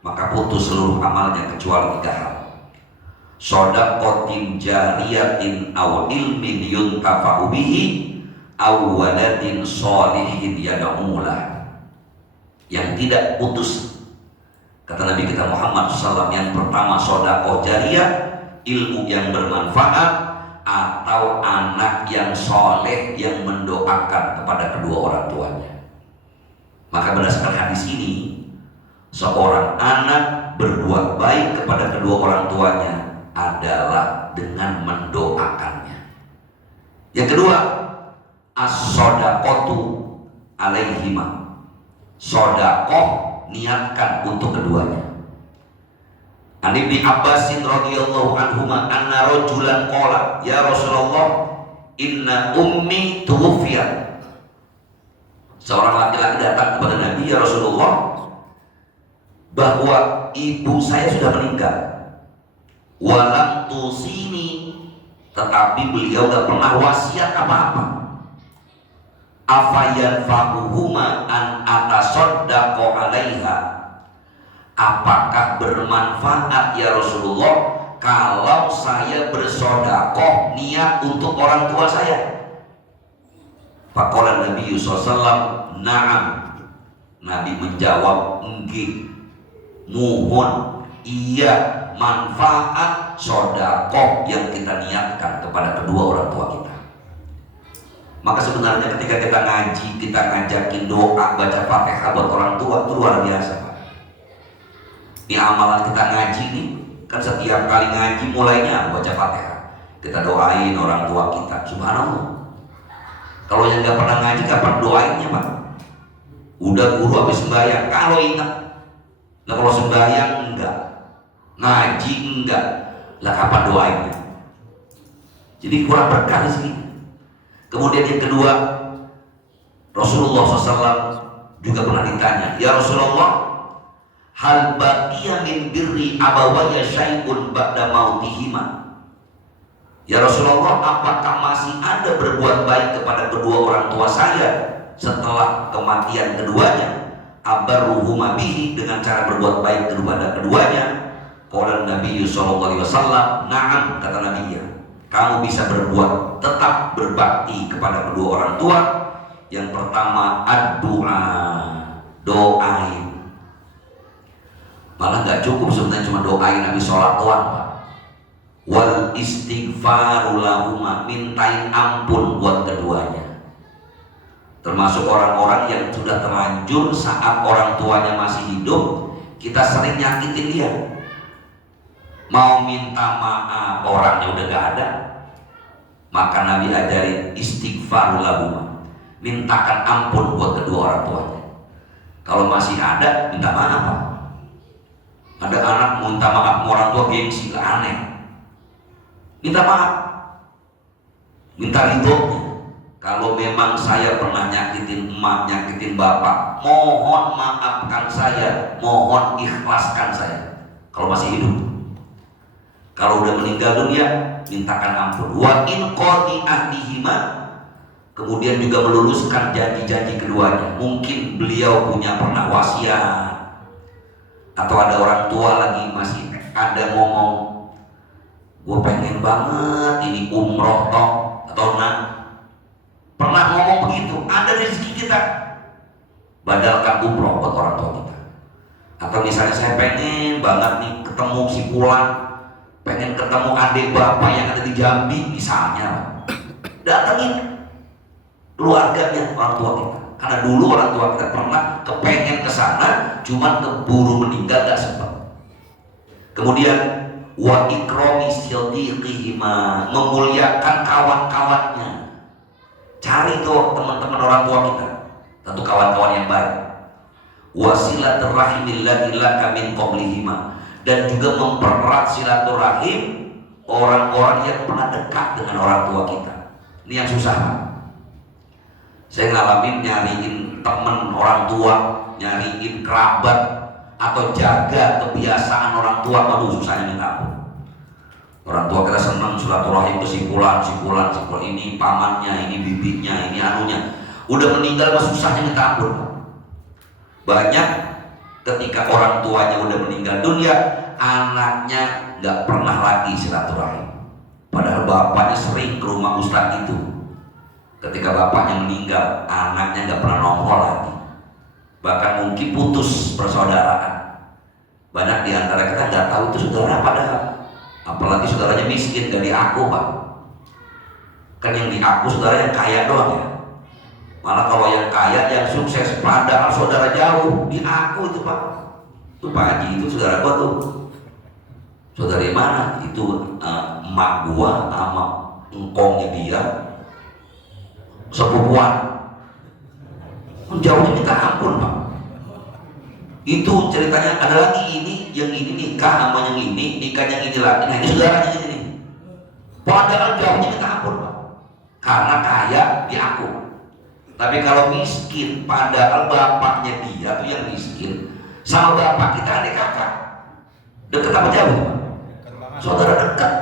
maka putus seluruh amalnya kecuali 3 hal. Shadaqatin jariyatin aw ilmin yuntafa'u bihi aw waladin sholihin yad'ulah. Yang tidak putus, kata Nabi kita Muhammad SAW, yang pertama shadaqah jariyah, ilmu yang bermanfaat, atau anak yang soleh yang mendoakan kepada kedua orang tuanya. Maka berdasarkan hadis ini, seorang anak berbuat baik kepada kedua orang tuanya adalah dengan mendoakannya. Yang kedua, as-shadaqatu alaihima. Shadaqah niatkan untuk keduanya. An Ibnu Abbasin radhiyallahu anhuma anna rajulan qala, "Ya Rasulullah, inna ummi tuwfiyat." Seorang laki-laki datang kepada Nabi, "Ya Rasulullah, bahwa ibu saya sudah meninggal. Walam tusini, tetapi beliau tidak pernah wasiat apa-apa. Afayanfa'uhuma an atasaddaqo 'alaiha." Apakah bermanfaat ya Rasulullah kalau saya bersedekah niat untuk orang tua saya? Faqala Nabi sallallahu, "Na'am." Nabi menjawab, "Nggih, muhun, iya, manfaat sedekah yang kita niatkan kepada kedua orang tua kita." Maka sebenarnya ketika kita ngaji, kita ngajakin doa, baca Fatihah buat orang tua, itu luar biasa. Ini amalan kita ngaji nih, kan setiap kali ngaji mulainya baca Fatihah, kita doain orang tua kita. Subhanallah. Kalau yang nggak pernah ngaji, kapan doainnya Pak? Udah guru habis sembahyang, kalau ingat. Nah kalau sembahyang enggak, ngaji enggak, lah kapan doainnya? Jadi kurang berkah di sini. Kemudian yang kedua, Rasulullah SAW juga pernah ditanya, "Ya Rasulullah, hal baqiya min birri abawaya syai'un ba'da mautihima?" Ya Rasulullah, apakah masih ada berbuat baik kepada kedua orang tua saya setelah kematian keduanya? Abarruhuma bihi, dengan cara berbuat baik kepada keduanya. Qala Nabi sallallahu alaihi wasallam, "Na'am," kata Nabi, ya, kamu bisa berbuat, tetap berbakti kepada kedua orang tua. Yang pertama, ad-du'a, doain. Malah nggak cukup sebenarnya cuma doain, Nabi sholat doang Pak. Wal istighfaru lahuma, mintain ampun buat keduanya. Termasuk orang-orang yang sudah terlanjur saat orang tuanya masih hidup, kita sering nyakitin dia. Mau minta maaf orangnya udah gak ada, maka Nabi ajarin istighfar lahum, mintakan ampun buat kedua orang tuanya. Kalau masih ada, minta maaf. Ada anak minta maaf sama orang tua gengsi, aneh. Minta maaf, minta ridhonya. Kalau memang saya pernah nyakitin emak, nyakitin bapak, mohon maafkan saya, mohon ikhlaskan saya. Kalau masih hidup. Kalau udah meninggal dunia, mintakan ampun. Wa in qadi ahdihima, kemudian juga meluluskan janji-janji keduanya. Mungkin beliau pernah wasiat, atau ada orang tua lagi masih ada ngomong, gue pengen banget ini umroh toh, atau pernah ngomong begitu, ada rezeki kita, badalkan umroh buat orang tua kita. Atau misalnya saya pengen banget nih ketemu si Pulang, pengen ketemu adik bapak yang ada di Jambi misalnya, datengin keluarganya orang tua kita. Karena dulu orang tua kita pernah kepengen ke sana, cuman keburu meninggal gak sempat. Kemudian wa ikrami siddiqihima, memuliakan kawan-kawannya. Cari tuh teman-teman orang tua kita, tentu kawan-kawan yang baik. Wasilaturrahimil ladzina laka min qablihima, dan juga mempererat silaturahim orang-orang yang pernah dekat dengan orang tua kita. Ini yang susah. Saya ngalamin nyariin temen orang tua, nyariin kerabat, atau jaga kebiasaan orang tua. Aduh, susahnya minta ampun. Orang tua kita senang silaturahim, kesimpulan ini pamannya, ini bibinya, ini anunya. Udah meninggal mah susahnya minta ampun. Banyak ketika orang tuanya udah meninggal dunia, anaknya nggak pernah lagi silaturahim. Padahal bapaknya sering ke rumah ustadz itu. Ketika bapaknya meninggal, anaknya nggak pernah nongol lagi. Bahkan mungkin putus persaudaraan. Banyak di antara kita nggak tahu itu saudara padahal. Apalagi saudaranya miskin, gak diaku pak. Kan yang diaku saudara yang kaya doang ya. Malah kalau yang kaya, yang sukses, padahal saudara jauh, diaku itu pak. Itu Pak Haji, itu saudara gua tuh. Saudara mana? Itu emak gua sama engkongnya dia, sepupuan. Jauhnya minta ampun pak. Itu ceritanya. Ada lagi ini, yang ini nikah sama yang ini, nikah yang ini lagi. Nah ini saudaranya ini. Padahal jauhnya minta ampun pak. Karena kaya diaku. Tapi kalau miskin, padahal bapaknya dia tuh yang miskin, sama bapak kita adik kakak. Dekat apa jauh pak? Saudara dekat.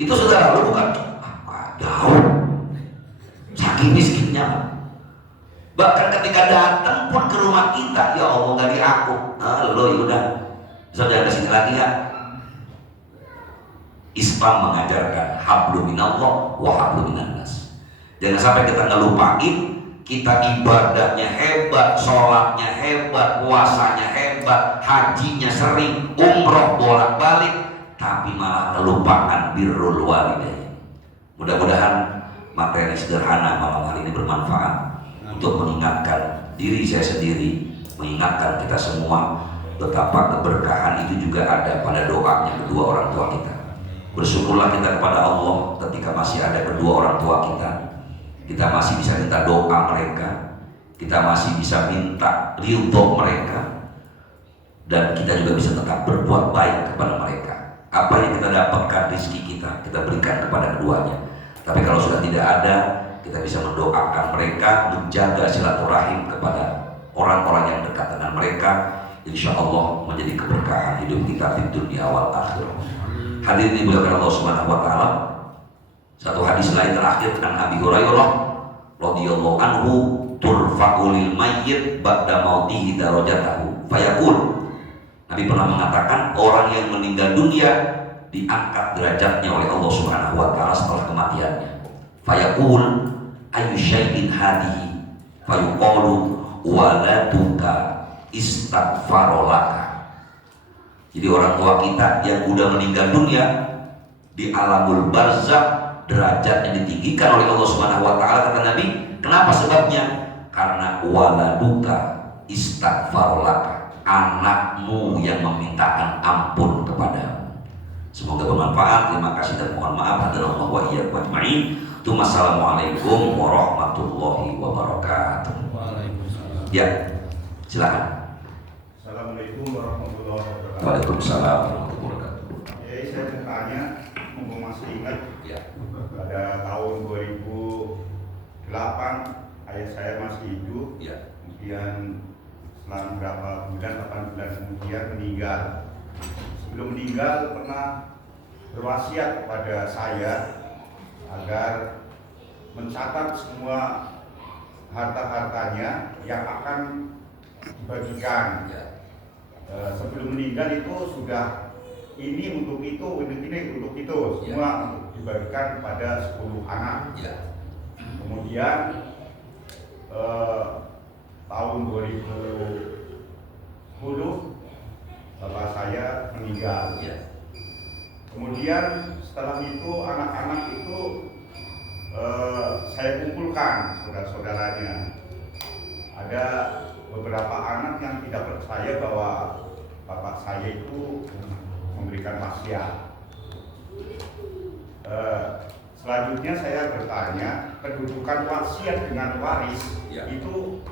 Itu saudara lu bukan? Apa jauh? Saking miskinnya pak. Bahkan ketika datang pun ke rumah kita, ya Allah gak diaku. Lo yaudah, saudara kesini lagi ya. Islam mengajarkan hablum minallah wa hablum minannas. Jangan sampai kita ngelupain, kita ibadahnya hebat, sholatnya hebat, puasanya hebat, hajinya sering, umroh bolak-balik, tapi malah kelupaan birrul walidain. Mudah-mudahan materi sederhana malam hari ini bermanfaat untuk mengingatkan diri saya sendiri, mengingatkan kita semua betapa keberkahan itu juga ada pada doanya kedua orang tua kita. Bersyukurlah kita kepada Allah ketika masih ada kedua orang tua kita. Kita masih bisa minta doa mereka, kita masih bisa minta ridho mereka, dan kita juga bisa tetap berbuat baik kepada mereka. Apa yang kita dapatkan rezeki kita berikan kepada keduanya. Tapi kalau sudah tidak ada, kita bisa mendoakan mereka, menjaga silaturahim kepada orang-orang yang dekat dengan mereka. Insya Allah menjadi keberkahan hidup kita di dunia wal akhirah. Hadirin dimuliakan Allah Subhanahu wa taala. Satu hadis lain terakhir an Abi Hurairah radhiyallahu anhu, turfa'u lil mayyit ba'da mautihi darajatahu fayaqul. Nabi pernah mengatakan orang yang meninggal dunia diangkat derajatnya oleh Allah Subhanahu wa taala setelah kematiannya. Fayaqul ayu syai'in hadihi fayuqalu waladuka istaghfarolaka. Jadi orang tua kita yang udah meninggal dunia di alamul barzakh, derajatnya ditinggikan oleh Allah Subhanahu wa taala. Kata Nabi, kenapa sebabnya? karena waladuka istaghfarlaka, anakmu yang memintakan ampun kepadamu. Semoga bermanfaat. Terima kasih dan mohon maaf. Hadanallahu wa iyyakum ajma'in. Wassalamualaikum warahmatullahi wabarakatuh. Waalaikumsalam. Ya, silakan. Assalamualaikum warahmatullahi wabarakatuh. Waalaikumsalam warahmatullahi wabarakatuh. Jadi saya mau tanya, mumpung masih ingat, Ya. pada tahun 2008 ayah saya masih hidup. Ya. Kemudian selang berapa bulan, 8 bulan kemudian meninggal. Sebelum meninggal pernah berwasiat kepada saya agar mencatat semua harta-hartanya yang akan dibagikan. Sebelum meninggal itu sudah ini untuk itu, ini untuk itu, semua untuk dibagikan kepada 10 anak. Kemudian tahun 2010 bapak saya meninggal. Kemudian setelah itu anak-anak itu saya kumpulkan saudara-saudaranya. Ada beberapa anak yang tidak percaya bahwa bapak saya itu memberikan wasiat. Selanjutnya saya bertanya, kedudukan wasiat dengan waris itu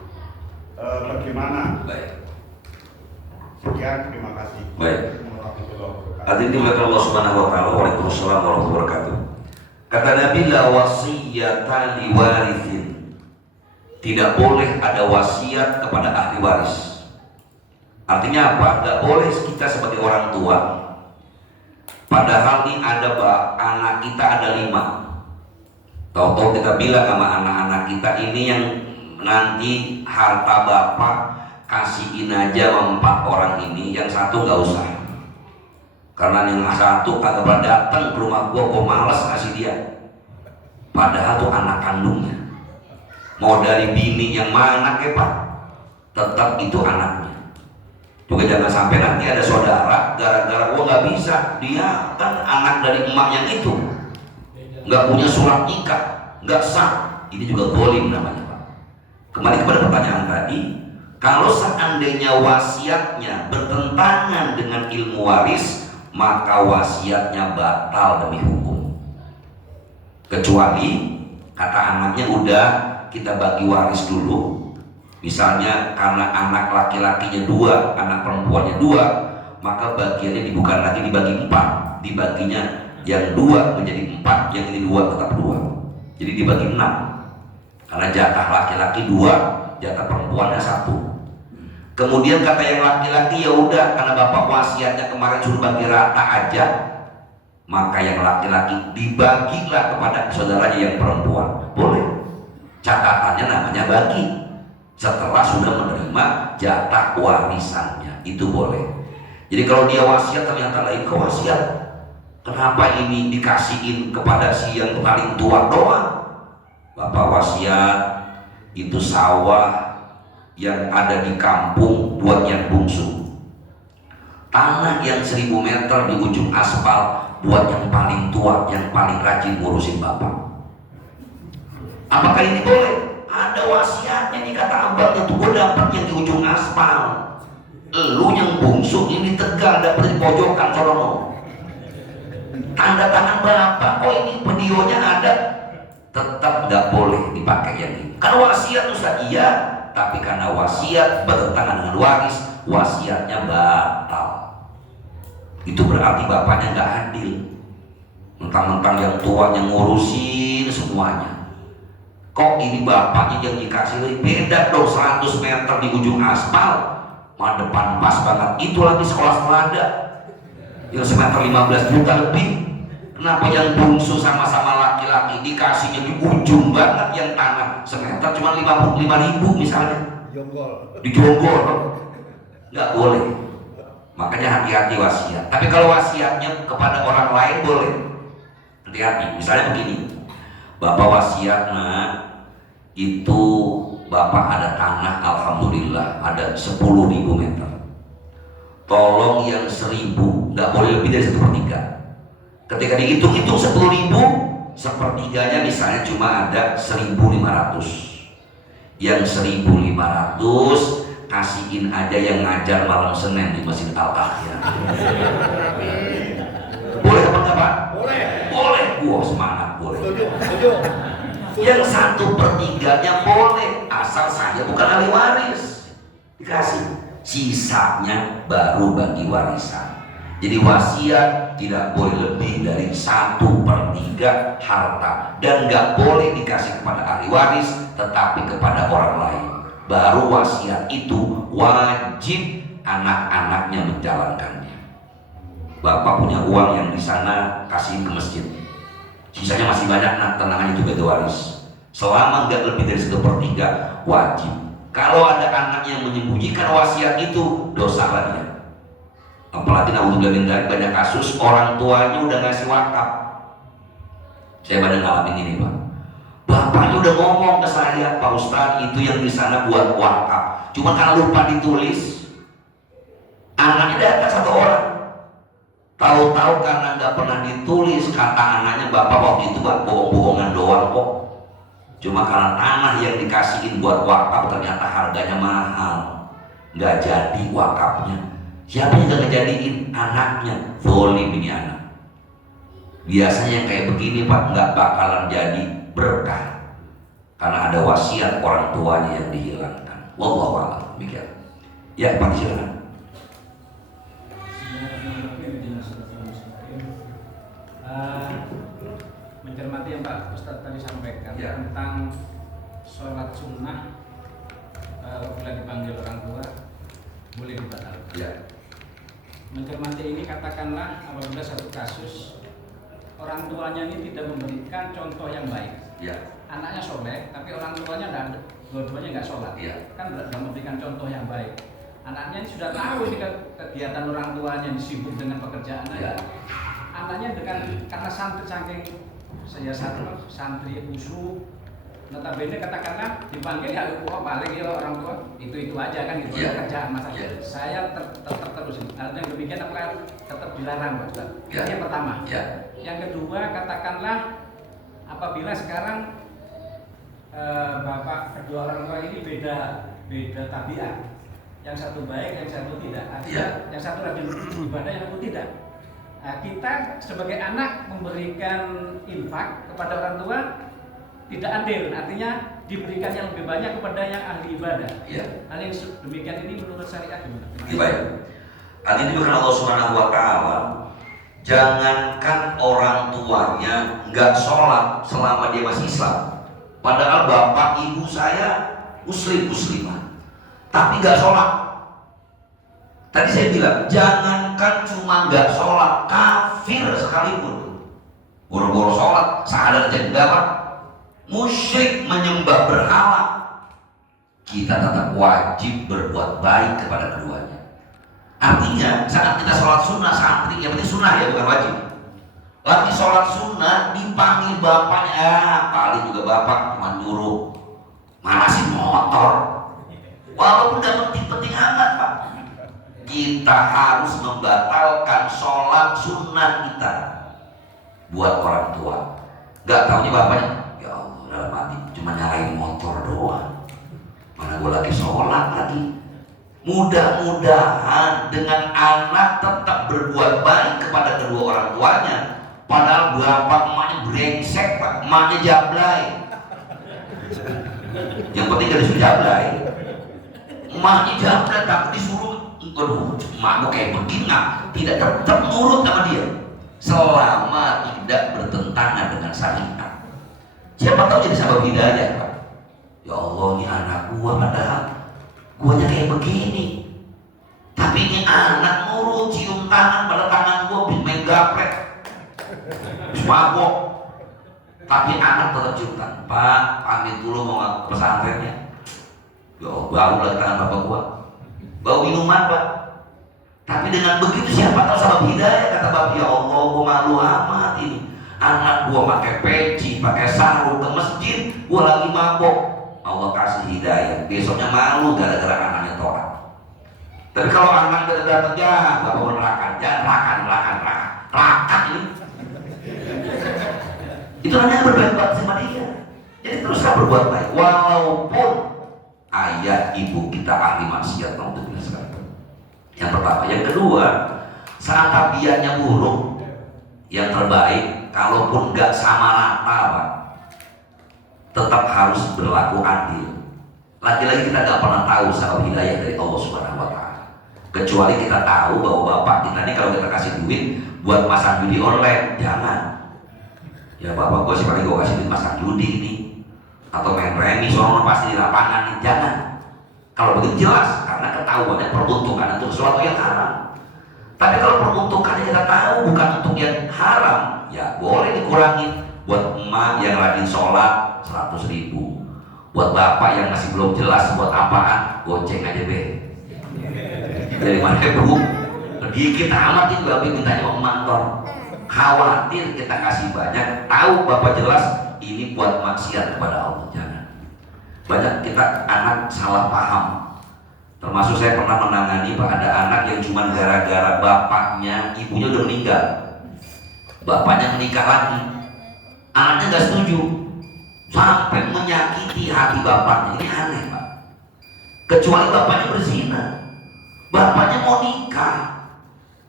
bagaimana? Baik. Sekian, terima kasih. Baik. Warahmatullahi wabarakatuh. Hadirin dimuliakan Allah Subhanahu wa taala. Waalaikumsalam warahmatullahi wabarakatuh. Kata Nabi, la wasiyata li warithin. Tidak boleh ada wasiat kepada ahli waris. Artinya apa? Tidak boleh kita sebagai orang tua, padahal ini ada anak kita ada 5. Tahu-tahu kita bilang sama anak-anak kita, ini yang nanti harta bapak kasihin aja sama 4 orang ini, yang 1 nggak usah. Karena yang 1 kagak pernah datang ke rumah gua males kasih dia. Padahal tuh anak kandungnya. Mau dari bini yang mana ke pak, tetap itu anaknya. Juga jangan sampai nanti ada saudara gara-gara gua nggak bisa, dia kan anak dari emak yang itu, nggak punya surat nikah, nggak sah. Ini juga zalim namanya pak. Kembali kepada pertanyaan tadi, kalau seandainya wasiatnya bertentangan dengan ilmu waris, maka wasiatnya batal demi hukum. Kecuali kata anaknya udah kita bagi waris dulu. Misalnya karena anak laki-lakinya 2, anak perempuannya 2, maka bagiannya bukan lagi dibagi 4, dibaginya yang 2 menjadi 4, yang ini 2 tetap 2. Jadi dibagi 6. Karena jatah laki-laki 2, jatah perempuannya 1. Kemudian kata yang laki-laki, ya udah karena bapak wasiatnya kemarin suruh bagi rata aja, maka yang laki-laki dibagilah kepada saudaranya yang perempuan. Boleh. Catatannya namanya bagi. Setelah sudah menerima jatah warisannya, itu boleh. Jadi kalau dia wasiat ternyata lain ke wasiat, kenapa ini dikasihin kepada si yang paling tua doang? Bapak wasiat itu sawah yang ada di kampung buat yang bungsu, tanah yang 1000 meter di ujung aspal buat yang paling tua, yang paling rajin ngurusin bapak. Apakah ini boleh? Ada wasiatnya nih kata abang, itu gue dapet yang di ujung aspal, lu yang bungsu ini Tegal dapet di pojokan sono. Tanda tangan bapak, oh ini videonya ada. Tetap gak boleh dipakai yang ini. Karena wasiat Ustaz, iya, tapi karena wasiat bertentangan dengan waris, wasiatnya batal. Itu berarti bapaknya gak adil. Mentang-mentang yang tua yang ngurusin semuanya. Kok ini bapaknya yang dikasih lebih beda dong, 100 meter di ujung aspal, mah depan pas banget. Itu lagi sekolah selada yang semeter 15 juta lebih. Kenapa yang bungsu sama-sama laki-laki dikasihnya di ujung banget, yang tanah semeter cuma 55.000 misalnya, dijonggol? Nggak boleh. Makanya hati-hati wasiat. Tapi kalau wasiatnya kepada orang lain boleh. Hati-hati. Misalnya begini, bapak wasiat, nah itu bapak ada tanah, alhamdulillah ada 10.000 meter. Tolong yang 1.000 nggak boleh lebih dari 1/3. Ketika dihitung-hitung 10.000, 1/3-nya misalnya cuma ada 1.500. Yang 1.500 kasihin aja yang ngajar malam Senin di Masjid Al-Akhir. Boleh apa enggak Pak? Boleh. Boleh. Wah semangat boleh. Setuju. Yang 1/3-nya boleh, asal saya bukan ahli waris. Dikasih. Sisanya baru bagi warisan. Jadi wasiat tidak boleh lebih dari 1/3 harta, dan nggak boleh dikasih kepada ahli waris, tetapi kepada orang lain. Baru wasiat itu wajib anak-anaknya menjalankannya. Bapak punya uang yang di sana kasih ke masjid, sisanya masih banyak, nah tenang aja juga itu waris. Selama nggak lebih dari 1/3 wajib. Kalau ada anak yang menyembunyikan wasiat itu, dosa lagi. Apalagi naudzubillah banyak kasus orang tuanya udah ngasih wakaf. Saya pada ngalamin ini Pak. Bapaknya udah ngomong ke saya, Pak Ustadz itu yang di sana buat wakaf. Cuma karena lupa ditulis, anaknya datang satu orang. Tahu-tahu karena nggak pernah ditulis, kata anaknya, bapak waktu itu Pak bohong-bohongan doang kok. Cuma karena tanah yang dikasihin buat wakaf ternyata harganya mahal, nggak jadi wakafnya. Siapa yang gak ngejadiin? Anaknya. Zolim ini anak. Biasanya yang kayak begini Pak nggak bakalan jadi berkah, karena ada wasiat orang tuanya yang dihilangkan. Wallahu a'lam. Demikian. Ya Pak silakan. Mencermati yang Pak Ustadz tadi sampaikan tentang sholat sunnah apabila dipanggil orang tua boleh dibatalkan. Ya. Mencermati ini, katakanlah apabila satu kasus orang tuanya ini tidak memberikan contoh yang baik. Ya. Anaknya soleh, tapi orang tuanya tidak, dua-duanya nggak sholat. Ya. Kan tidak memberikan contoh yang baik. Anaknya ini sudah tahu ini kegiatan orang tuanya disibuk dengan pekerjaan aja. Anaknya karena santri saking saya santri usul, notabene katakanlah dipanggil ya paling ya orang tua itu aja kan gitu kerjaan masa. Saya tetap terus. Hal yang demikian apakah tetap dilarang Pak Ustaz? Yang pertama. Yang kedua, katakanlah apabila sekarang bapak kedua orang tua ini beda tabiat. Yang satu baik, yang satu tidak. Artinya yang satu rajin ibadah, yang satu tidak. Nah, kita sebagai anak memberikan infak kepada orang tua tidak adil, artinya diberikan yang lebih banyak kepada yang ahli ibadah. Hal yang demikian ini menurut syariat gimana? Baik. Hal ini bukan Allah Subhanahu wa Ta'ala. Jangankan orang tuanya nggak sholat selama dia masih Islam, padahal bapak ibu saya muslimah, tapi nggak sholat. Tadi saya bilang, jangankan cuma nggak sholat, kafir sekalipun, boro-boro sholat, sadar aja enggak Pak, musyrik menyembah berhala, kita tetap wajib berbuat baik kepada keduanya. Artinya saat kita sholat sunnah santri, yang penting sunnah ya bukan wajib. Lagi sholat sunnah dipanggil bapaknya, paling juga bapak cuma nyuruh manasin motor, walaupun gak penting-penting amat Pak. Kita harus membatalkan sholat sunnah kita buat orang tua. Gak taunya bapaknya, ya Allah dalam hati cuma nyalain motor doang, mana gue lagi sholat lagi. Mudah-mudahan dengan anak tetap berbuat baik kepada kedua orang tuanya, padahal bapak emaknya brengsek Pak, emaknya jablay. Yang penting gak disuruh jablay, emaknya jablay tapi disuruh, aduh emakmu kayak begini, tidak tetap nurut sama dia selama tidak bertentangan dengan syariat. Siapa tahu jadi sabab hidayah Pak. Ya Allah ini anak gua padahal guanya kayak begini, tapi ini anak nurut, cium tangan pada tangan gua, main gaplek, mabok, tapi anak tetap cium tangan. Pak pamit dulu mau ke pesantrennya. Ya Allah, bau lagi tangan bapak gua, bau minuman Pak. Tapi dengan begitu siapa tahu sabab hidayah, kata bapak, ya Allah gua malu amat ini, anak gua pakai peci, pakai sarung ke masjid, gua lagi mabok. Allah kasih hidayah, besoknya malu gara-gara anaknya toat. Tapi kalau anak datang ya bapak neraka, jangan rakan ini. Itu namanya berbaik sama dia. Jadi teruslah berbuat baik, walaupun ayah ibu kita ahli maksiat, naudzubillah sekali. Yang pertama. Yang kedua, saat tabiatnya buruk, yang terbaik kalaupun nggak sama rata Pak, tetap harus berlaku adil. Lagi-lagi kita nggak pernah tahu sabab hidayah dari Allah Subhanahu wa Ta'ala. Kecuali kita tahu bahwa bapak kita ini kalau kita kasih duit buat masang judi online, jangan. Ya bapak gue sih paling gue kasih duit masang judi ini atau main remi, soalnya pasti di lapangan nih, jangan. Kalau begitu jelas, karena ketahuannya peruntukan untuk sesuatu yang haram. Tapi kalau peruntukannya kita tahu bukan untuk yang haram, ya boleh dikurangin. Buat emak yang rajin sholat 100.000, buat bapak yang masih belum jelas buat apaan, goceng aja be. Dari mana bu? Dikit amat itu bapak mintanya uang mantor. Khawatir kita kasih banyak, tahu bapak jelas ini buat maksiat kepada Allah, jangan. Banyak kita anak salah paham. Termasuk saya pernah menangani Pak, ada anak yang cuma gara-gara bapaknya, ibunya udah meninggal, bapaknya menikah lagi, anaknya nggak setuju, sampai menyakiti hati bapaknya. Ini aneh Pak. Kecuali bapaknya berzina, bapaknya mau nikah,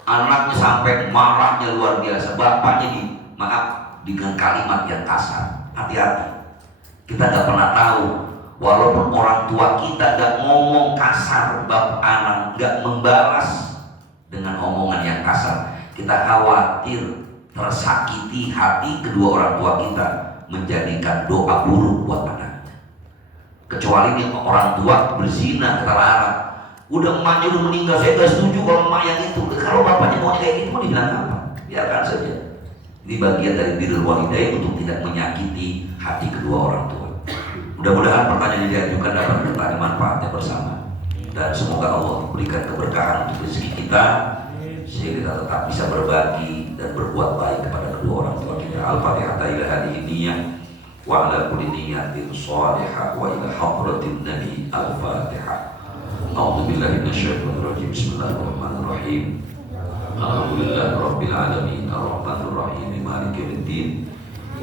anaknya sampai marahnya luar biasa, bapaknya dengan kalimat yang kasar. Hati-hati, kita nggak pernah tahu. Walaupun orang tua kita gak ngomong kasar, bab anak gak membalas dengan omongan yang kasar, kita khawatir tersakiti hati kedua orang tua kita, menjadikan doa buruk buat anaknya. Kecuali ini orang tua berzina, kita larang. Udah emaknya udah meninggal, saya gak setuju kalau emak yang itu. Kalau bapaknya maunya kayak gitu, mau dibilang apa? Biarkan saja. Ini bagian dari birrul walidain untuk tidak menyakiti hati kedua orang tua. Mudah-mudahan pertanyaan yang diajukan dapat kita manfaatnya bersama, dan semoga Allah berikan keberkahan untuk rezeki kita sehingga kita tetap bisa berbagi dan berbuat baik kepada kedua orang tua kita. Al-Fatihah ila hadhihi niyyah wa ala kulli niyyatin shalihah wa ila hadratin nabi. Al-Fatihah. A'udzubillahi minasyaitonir rajim. Bismillahirrahmanirrahim. Alhamdulillahirabbil alamin arrahmanir rahim maliki yaumiddin.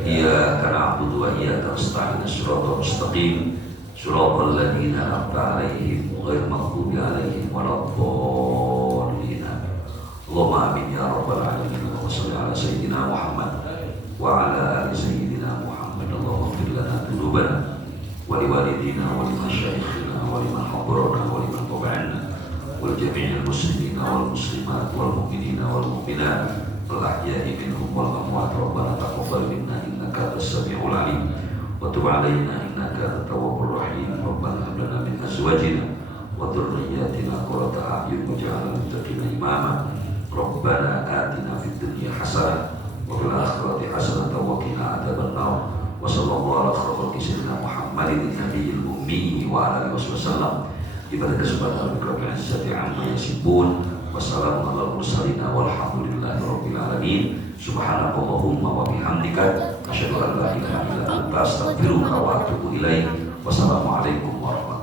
Iyyaka na'budu wa iyyaka nasta'in shiratal mustaqim shiratal ladzina an'amta 'alaihim ghairil maghdubi 'alaihim waladdallin. Allahumma amin ya rabbal alamin. Wa shalli ala sayyidina Muhammad wa ala ali sayyidina Muhammad. Allahumma ighfir lana dzunubana wa liwalidina wa limasyayikhina wa liman hadarana wa liman tabi'ana wa jami'il muslimina wal muslimat wal mu'minina wal mu'minat al-ahya'i minhum wal amwat. Rabbana taqabbal minna innaka antas samiul alim wa tub 'alaina innaka antat tawwabur rahim. Rabbana hab lana min azwajina wa dhurriyyatina qurrata a'yun waj'alna lil muttaqina imama. Rabbana atina fid dunya hasanah wa fil akhirati hasanah wa qina adzaban nar. Wa sallallahu ala khairil sayyidina Muhammadin nabiyil ummi wa ala alihi wasallam. Ibadah kesempatan berkata izzati amma yasibun. Wassalamualaikum warahmatullahi wabarakatuh. Walhamdulillahi rabbil alamin. Subhanakallahumma wa bihamdika asyhadu an la ilaha illa anta astaghfiruka wa atubu ilaik. Wassalamualaikum warahmatullahi wabarakatuh.